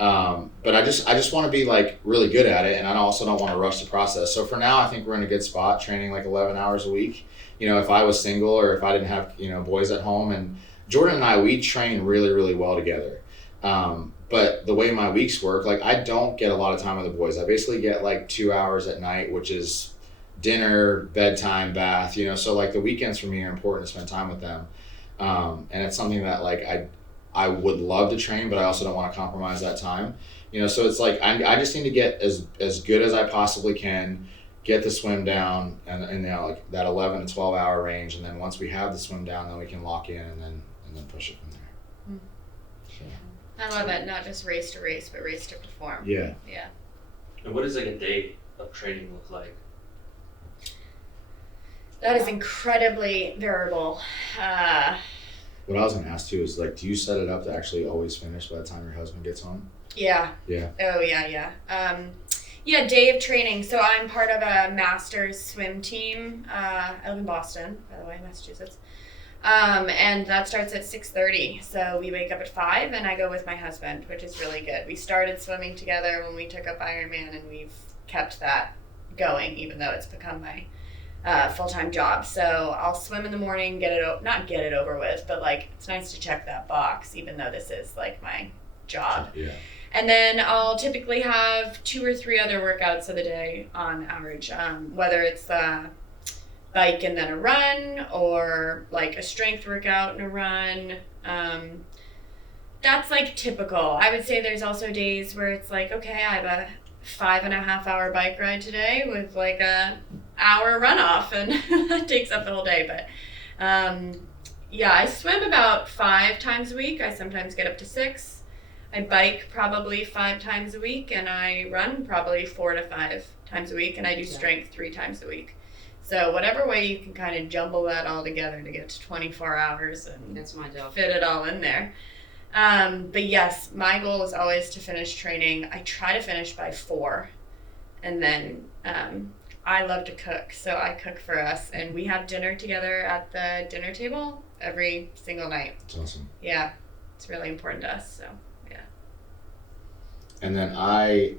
But I just want to be like really good at it, and I also don't want to rush the process. So for now, I think we're in a good spot, training like 11 hours a week. If I was single or if I didn't have boys at home, and Jordan and I, we train really, really well together. But the way my weeks work, like I don't get a lot of time with the boys. I basically get like 2 hours at night, which is dinner, bedtime, bath. So like the weekends for me are important to spend time with them. And it's something that like I would love to train, but I also don't want to compromise that time. So it's like I just need to get as good as I possibly can, get the swim down, and like that 11 to 12 hour range, and then once we have the swim down, then we can lock in and then push it from there. So, I love it. Not just race to race, but race to perform. yeah. Yeah. And what does like a day of training look like? That is incredibly variable. What I was gonna ask too is like, do you set it up to actually always finish by the time your husband gets home? Yeah. Yeah. Oh yeah. Yeah, day of training. So I'm part of a master's swim team. I live in Boston, by the way, Massachusetts. And that starts at 6:30. So we wake up at 5 and I go with my husband, which is really good. We started swimming together when we took up Ironman, and we've kept that going, even though it's become my full-time job. So I'll swim in the morning, not get it over with, but like it's nice to check that box, even though this is like my job. Yeah. And then I'll typically have 2 or 3 other workouts of the day on average, whether it's bike and then a run, or like a strength workout and a run. That's like typical. I would say there's also days where it's like, okay, I have a 5.5 hour bike ride today with like a hour runoff, and that takes up the whole day. But yeah, I swim about 5 times a week. I sometimes get up to 6. I bike probably 5 times a week, and I run probably 4 to 5 times a week, and I do strength 3 times a week. So whatever way you can kind of jumble that all together to get to 24 hours and That's my job. fit it all in there. But yes, my goal is always to finish training. I try to finish by 4, and then I love to cook, so I cook for us, and we have dinner together at the dinner table every single night. That's awesome. Yeah, it's really important to us. So yeah. And then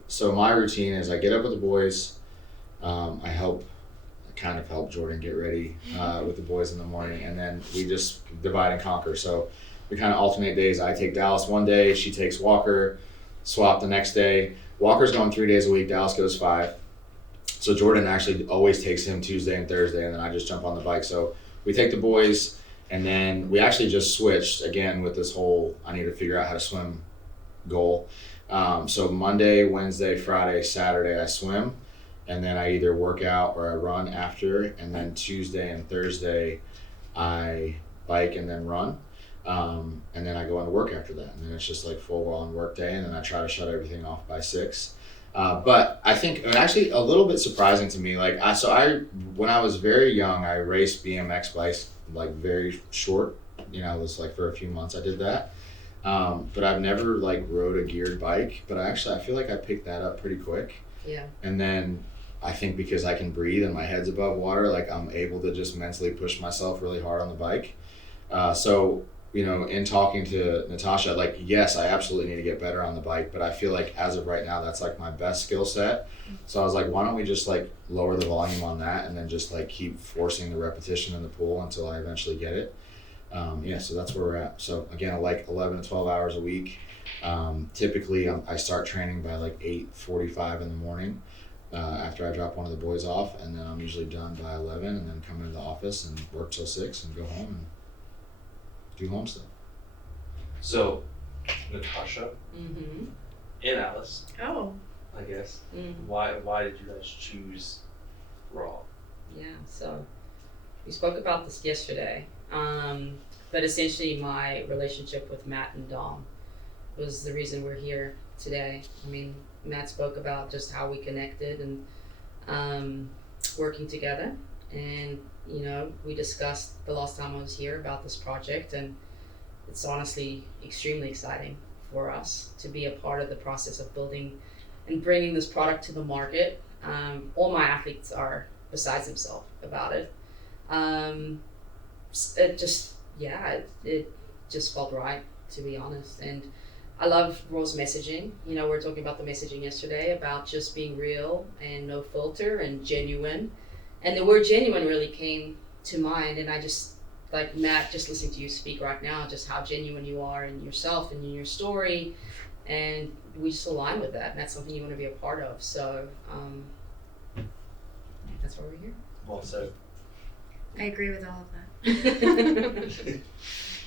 so my routine is I get up with the boys. I kind of help Jordan get ready with the boys in the morning, and then we just divide and conquer. So we kind of alternate days. I take Dallas one day, she takes Walker, swap the next day. Walker's going 3 days a week, Dallas goes 5. So Jordan actually always takes him Tuesday and Thursday, and then I just jump on the bike. So we take the boys, and then we actually just switched again with this whole I need to figure out how to swim goal. So Monday, Wednesday, Friday, Saturday I swim, and then I either work out or I run after, and then Tuesday and Thursday I bike and then run. And then I go into work after that, and then it's just like full on work day, and then I try to shut everything off by 6. But I think actually a little bit surprising to me, like when I was very young, I raced BMX bikes, like very short, it was like for a few months I did that. But I've never like rode a geared bike, but I feel like I picked that up pretty quick. Yeah. And then I think because I can breathe and my head's above water, like I'm able to just mentally push myself really hard on the bike. So in talking to Natasha, like, yes, I absolutely need to get better on the bike, but I feel like as of right now, that's like my best skill set. So I was like, why don't we just like lower the volume on that and then just like keep forcing the repetition in the pool until I eventually get it. So that's where we're at. So again, I like 11 to 12 hours a week. Typically I start training by like 8:45 in the morning after I drop one of the boys off, and then I'm usually done by 11, and then come into the office and work till 6 and go home and do home stuff. So, Natasha Mm-hmm. and Alice, Oh. I guess. Mm-hmm. Why did you guys choose Raw? Yeah, so we spoke about this yesterday, but essentially my relationship with Matt and Dom was the reason we're here today. I mean, Matt spoke about just how we connected and working together, and we discussed the last time I was here about this project, and it's honestly extremely exciting for us to be a part of the process of building and bringing this product to the market. All my athletes are besides themselves about it. It just felt right, to be honest. And I love Raw's messaging. You know, we were talking about the messaging yesterday about just being real and no filter and genuine. And the word genuine really came to mind. And I just, like Matt, just listening to you speak right now, just how genuine you are in yourself and in your story. And we just align with that. And that's something you want to be a part of. So that's why we're here. Well said. I agree with all of that.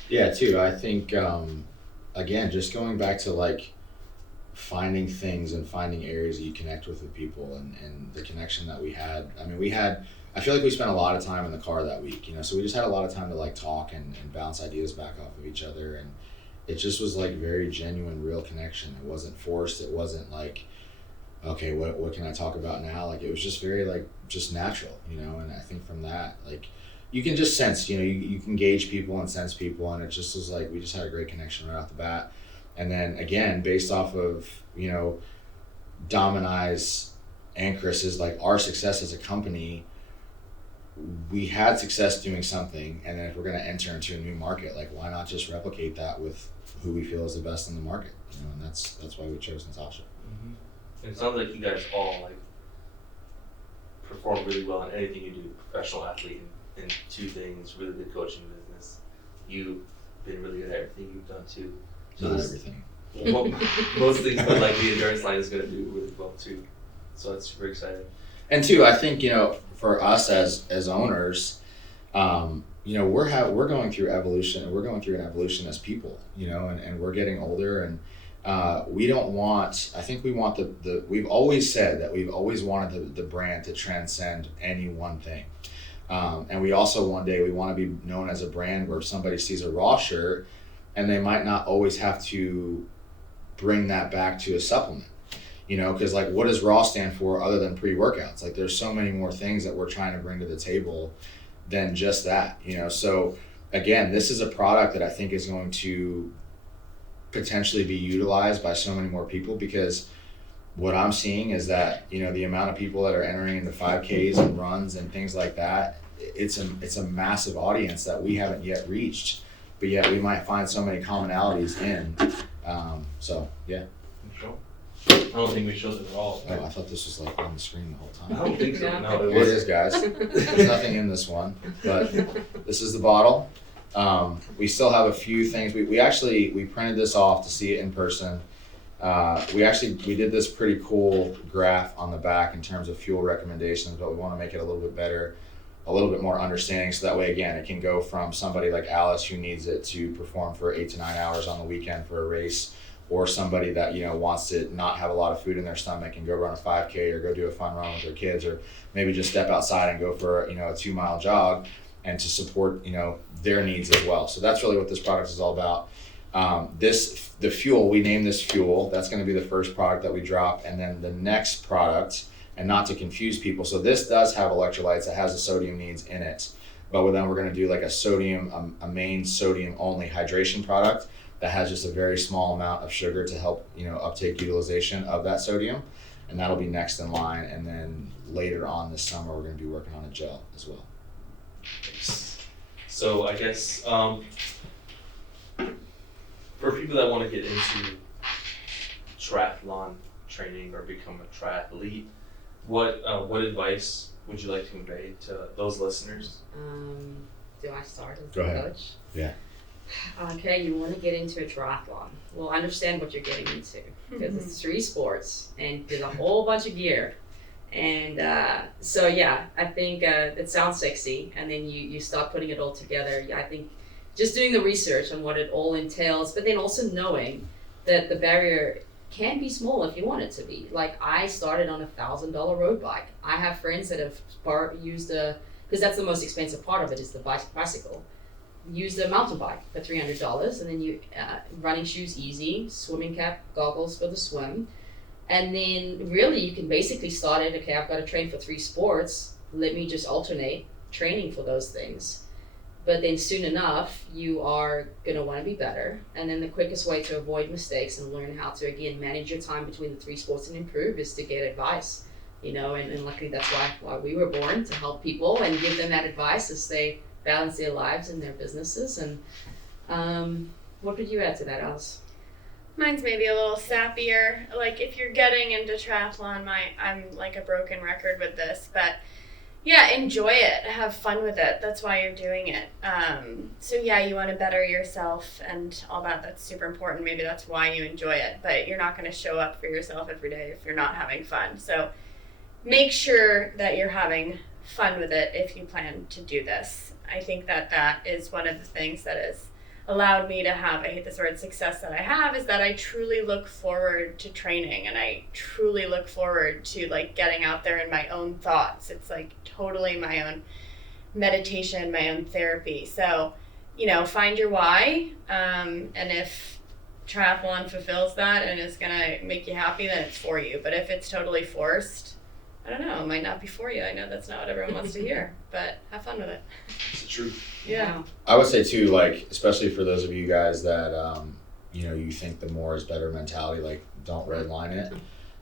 Yeah, too. I think, again, just going back to like finding things and finding areas that you connect with people and the connection that we had. I mean, I feel like we spent a lot of time in the car that week, you know, so we just had a lot of time to like talk and bounce ideas back off of each other. And it just was like very genuine, real connection. It wasn't forced. It wasn't like, okay, what can I talk about now? Like, it was just very like, just natural, you know? And I think from that, like, you can just sense, you know, you can gauge people and sense people, and it just was like, we just had a great connection right off the bat. And then again, based off of, you know, Dom and I's and Chris's, like our success as a company, we had success doing something, and then if we're going to enter into a new market, like why not just replicate that with who we feel is the best in the market, you know? And that's why we chose Natasha. Mm-hmm. And it sounds like you guys all like perform really well in anything you do. Professional athlete in two things, really good coaching business. You've been really good at everything you've done too. So Not everything. Well, most things, but like the endurance line is going to do really well too. So that's super exciting. And two, I think, you know, for us as owners, you know, we're going through evolution, and we're going through an evolution as people, you know, and we're getting older, and we don't want, I think we want we've always said that we've always wanted the brand to transcend any one thing. And we also one day we want to be known as a brand where somebody sees a Raw shirt and they might not always have to bring that back to a supplement, you know, because like what does Raw stand for other than pre-workouts? Like there's so many more things that we're trying to bring to the table than just that, you know. So again, this is a product that I think is going to potentially be utilized by so many more people, because what I'm seeing is that, you know, the amount of people that are entering into 5Ks and runs and things like that, it's a massive audience that we haven't yet reached, but yet we might find so many commonalities in. So yeah. Sure. I don't think we showed it at all. Oh, I thought this was like on the screen the whole I time. don't think so. Yeah. No, it Here it was. is, guys. There's nothing in this one, but this is the bottle. We still have a few things. We printed this off to see it in person. We did this pretty cool graph on the back in terms of fuel recommendations, but we want to make it a little bit better, a little bit more understanding, so that way, again, it can go from somebody like Alice who needs it to perform for 8 to 9 hours on the weekend for a race, or somebody that, you know, wants to not have a lot of food in their stomach and go run a 5K or go do a fun run with their kids, or maybe just step outside and go for, you know, a 2-mile jog, and to support, you know, their needs as well. So that's really what this product is all about. The fuel, we named this Fuel. That's going to be the first product that we drop, and then the next product, and not to confuse people, so this does have electrolytes, it has the sodium needs in it, but then we're going to do like a main sodium only hydration product that has just a very small amount of sugar to help, you know, uptake utilization of that sodium, and that'll be next in line. And then later on this summer we're going to be working on a gel as well. So I guess for people that want to get into triathlon training or become a triathlete, what advice would you like to convey to those listeners? Do I start as Go the ahead. coach? Yeah. Okay, you want to get into a triathlon. Well, understand what you're getting into, because it's 3 sports and there's a whole bunch of gear. And so yeah, I think it sounds sexy, and then you start putting it all together. I think just doing the research on what it all entails, but then also knowing that the barrier can be small if you want it to be. Like I started on $1,000 road bike. I have friends that have used because that's the most expensive part of it is the bicycle. Used a mountain bike for $300, and then you running shoes easy, swimming cap, goggles for the swim. And then really you can basically start it, okay, I've got to train for 3 sports, let me just alternate training for those things. But then soon enough, you are going to want to be better. And then the quickest way to avoid mistakes and learn how to, again, manage your time between the 3 sports and improve is to get advice, you know, and luckily that's why we were born, to help people and give them that advice as they balance their lives and their businesses. And what would you add to that, Alice? Mine's maybe a little sappier. Like if you're getting into triathlon, I'm like a broken record with this, but yeah, enjoy it. Have fun with it. That's why you're doing it. So yeah, you want to better yourself and all that. That's super important. Maybe that's why you enjoy it, but you're not going to show up for yourself every day if you're not having fun. So make sure that you're having fun with it if you plan to do this. I think that is one of the things that has allowed me to have, I hate this word, success that I have, is that I truly look forward to training, and I truly look forward to like getting out there in my own thoughts. It's like totally my own meditation, my own therapy. So, find your why, and if triathlon fulfills that and is gonna make you happy, then it's for you. But if it's totally forced, I don't know, it might not be for you. I know that's not what everyone wants to hear, but have fun with it. It's the truth. Yeah. I would say too, like, especially for those of you guys that, you think the more is better mentality, like, don't redline it.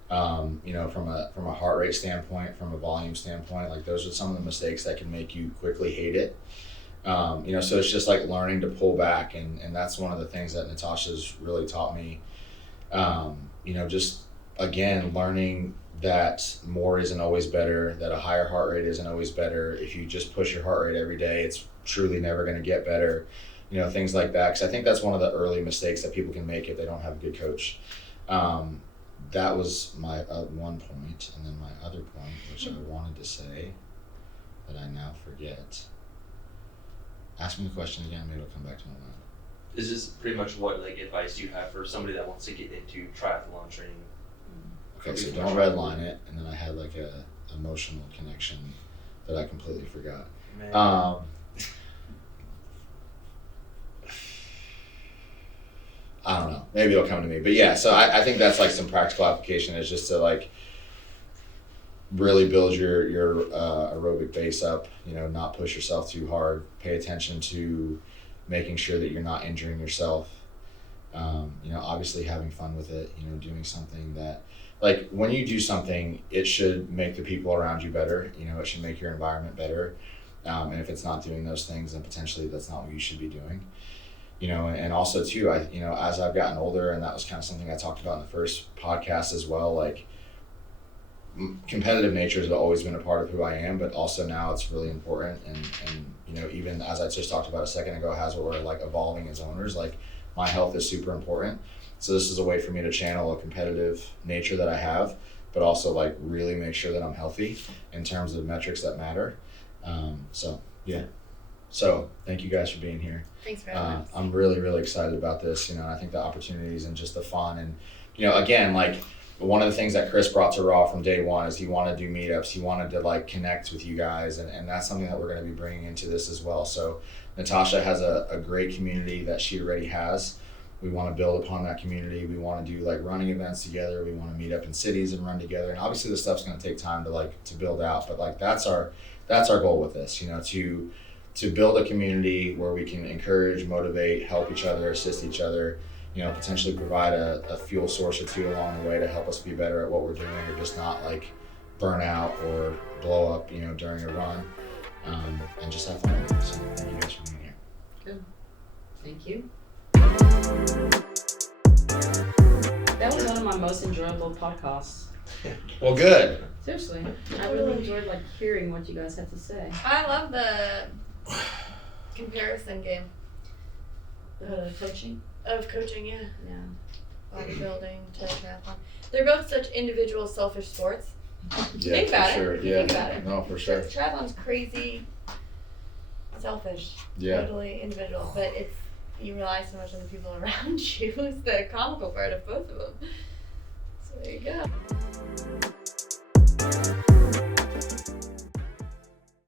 From a heart rate standpoint, from a volume standpoint, like, those are some of the mistakes that can make you quickly hate it. So it's just like learning to pull back, and that's one of the things that Natasha's really taught me. Just again, learning that more isn't always better, that a higher heart rate isn't always better. If you just push your heart rate every day, it's truly never going to get better. Things like that. Because I think that's one of the early mistakes that people can make if they don't have a good coach. That was my one point. And then my other point, which I wanted to say, that I now forget. Ask me the question again, maybe it'll come back to my mind. Is this pretty much what advice you have for somebody that wants to get into triathlon training? Okay, so don't redline it, and then I had like a emotional connection that I completely forgot. I don't know. Maybe it'll come to me. But yeah, so I think that's like some practical application is just to like really build your aerobic base up, not push yourself too hard, pay attention to making sure that you're not injuring yourself. Obviously having fun with it, doing something that, like, when you do something, it should make the people around you better. It should make your environment better. And if it's not doing those things, then potentially that's not what you should be doing. And also too, as I've gotten older, and that was kind of something I talked about in the first podcast as well, like, competitive nature has always been a part of who I am, but also now it's really important. And even as I just talked about a second ago, as we're like evolving as owners, like, my health is super important. So this is a way for me to channel a competitive nature that I have, but also like really make sure that I'm healthy in terms of metrics that matter. So thank you guys for being here. Thanks for having us. I'm really, really excited about this, and I think the opportunities and just the fun, and again, like, one of the things that Chris brought to Raw from day one is he wanted to do meetups. He wanted to like connect with you guys, and that's something that we're going to be bringing into this as well. So Natasha has a great community that she already has. We want to build upon that community. We want to do like running events together. We want to meet up in cities and run together. And obviously this stuff's going to take time to build out, but like that's our goal with this, to build a community where we can encourage, motivate, help each other, assist each other, potentially provide a fuel source or two along the way to help us be better at what we're doing, or just not like burn out or blow up, during a run, and just have fun with it. So thank you guys for being here. Good. Thank you. That was one of my most enjoyable podcasts. Well, good. Seriously, I really enjoyed like hearing what you guys had to say. I love the comparison game Coaching? of coaching, yeah. Yeah. Bodybuilding to triathlon. They're both such individual, selfish sports. Yeah, Think about for sure. it. You Yeah, think about it. no, for sure. Triathlon's crazy, selfish, Yeah. totally individual, but you rely so much on the people around you is the comical part of both of them. So there you go.